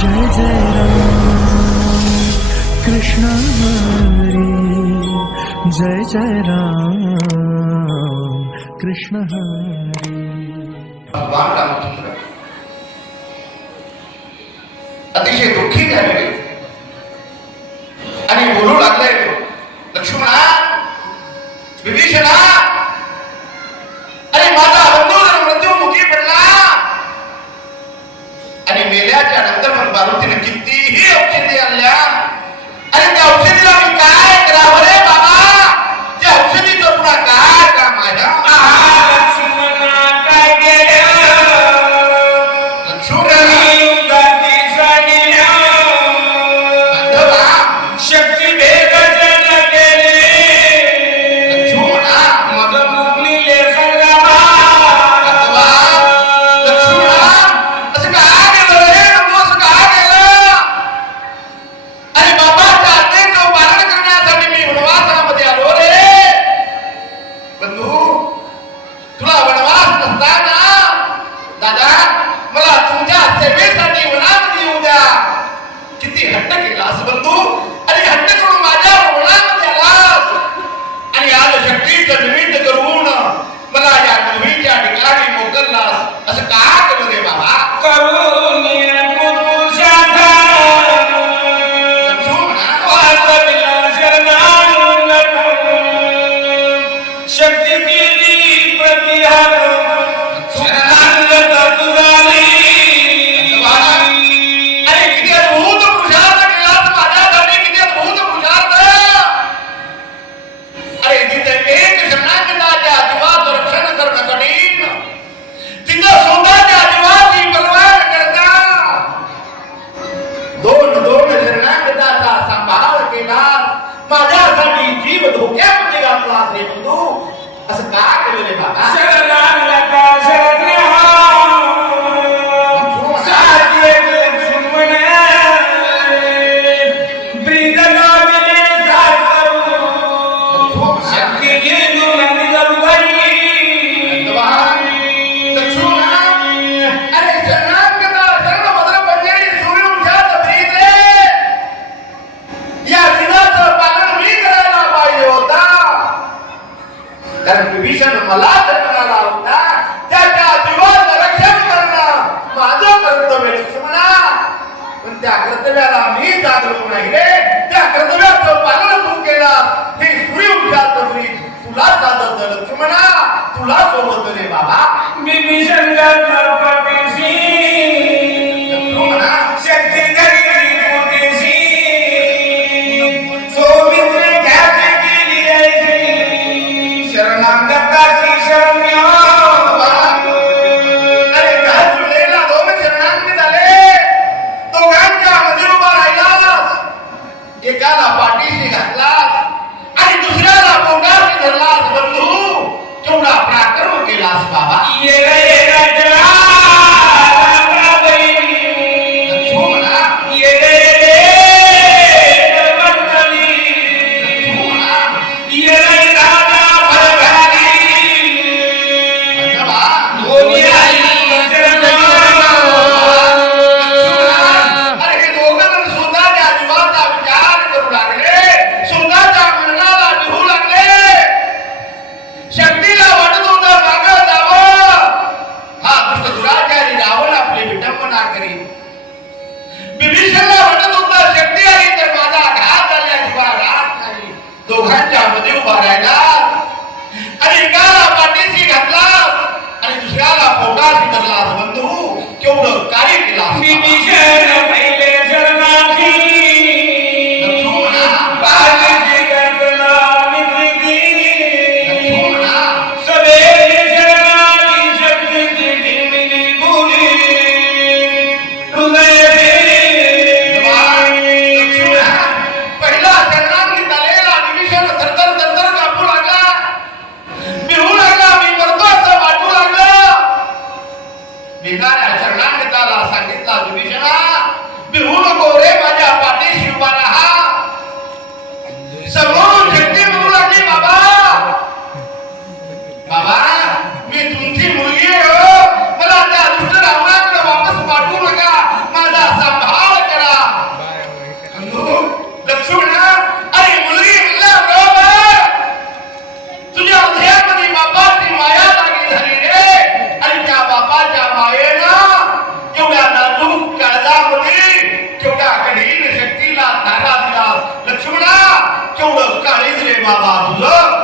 जय जय राम कृष्ण हरे जय जय राम कृष्ण हरे। भगवान रामचंद्र अतिशय दुःखी झालेले आणि बोलू लागले लक्ष्मणा विभीषणा बंधू तुला वनवास नसताना दादा मला तुमच्या सेवेसाठी वनात येऊ द्या. किती घट्ट केला असं बंधू? त्याला मी जागरू नाही रे. त्या कर्तव्याचं पालन तू केला? हे सूर्यमुख्या तरी तुला साधत लक्ष्मणा तुला सोबत रे बाबा. मी निशंगात Cenab-ı Abdullah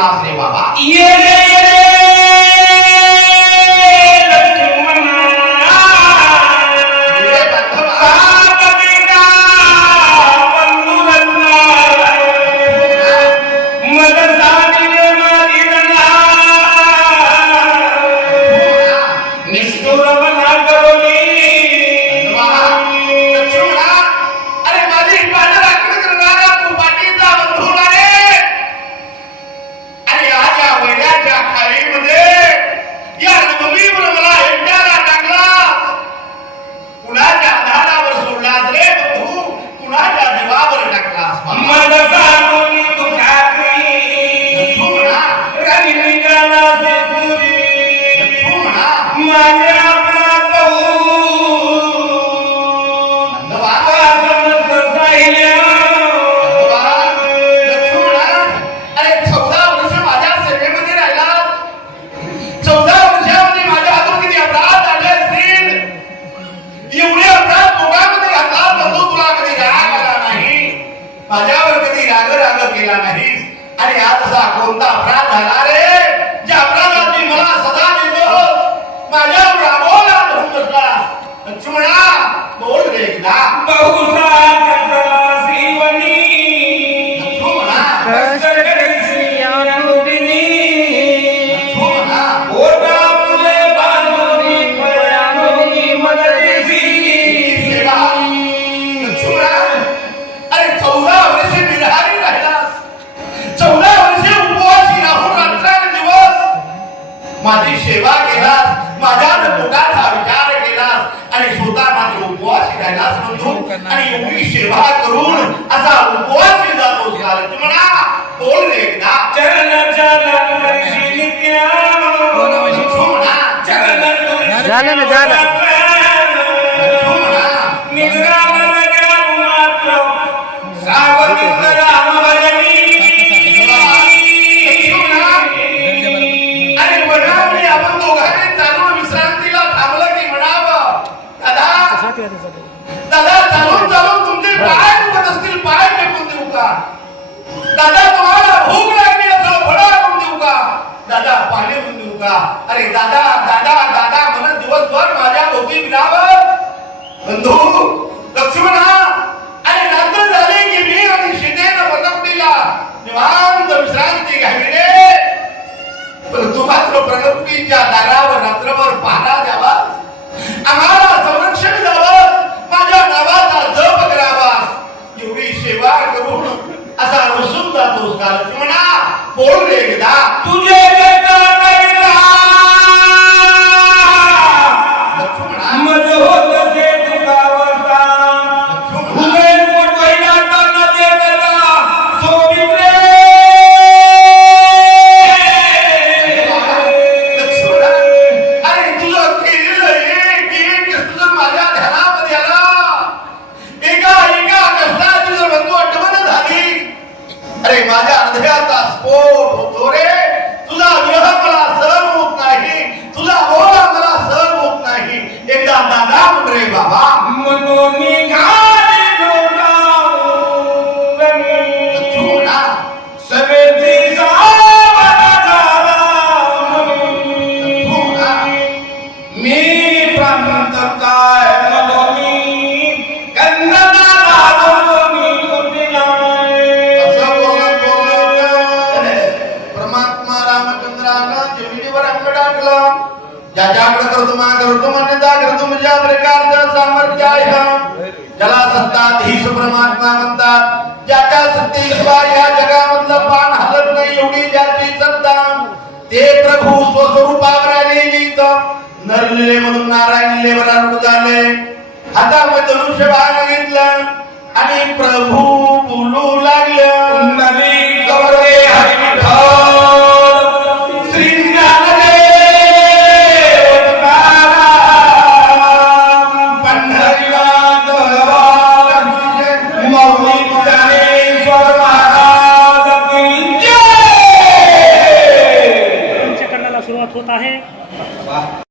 আল্লাহ রে বাবা ইয়ে ask my. My होता अपराध झाला रे! माझी सेवा केलास माझ्या दुःखाचा विचार केलास आणि स्वतः माझे उपवास करायलास म्हणून आणि एवढी सेवा करून असा उपवास केला तो कारण म्हणा बोल एकदा. चरण चरण झालं ना झालं. दादा दादा दादा म्हणत दिवसभर माझ्या भोवती मिळावं बंधू लक्ष्मणा आणि रात्र झाले की मी आणि सीतेन वनपटीला निवांत विश्रांती घ्यावी रे. परंतु मात्र प्रणपटीच्या दारावर रात्रभर पाहरा द्यावा आम्हाला संरक्षण द्यावं. माझ्या नावाचा जप करावा. एवढी सेवा करून असा रसून जातोस का लक्ष्मणा? बोल रे एकदा. तुझे करता ज्याच्याकडे कर्तुमा करतो म्हणजे जागृत म्हणजे प्रकारचं सामर्थ्य आहे ज्याला सत्तात ही परमात्मा म्हणतात ज्याच्या सत्तेशिवाय या जगामधलं पान हलत नाही एवढी ज्याची सत्ता ते प्रभू स्वस्वरूपावर आलेली इथं नरलीलेमधून नारायण लिलेवर आरूढ झाले हातामध्ये धनुष्य भाग घेतलं आणि प्रभू बोलूला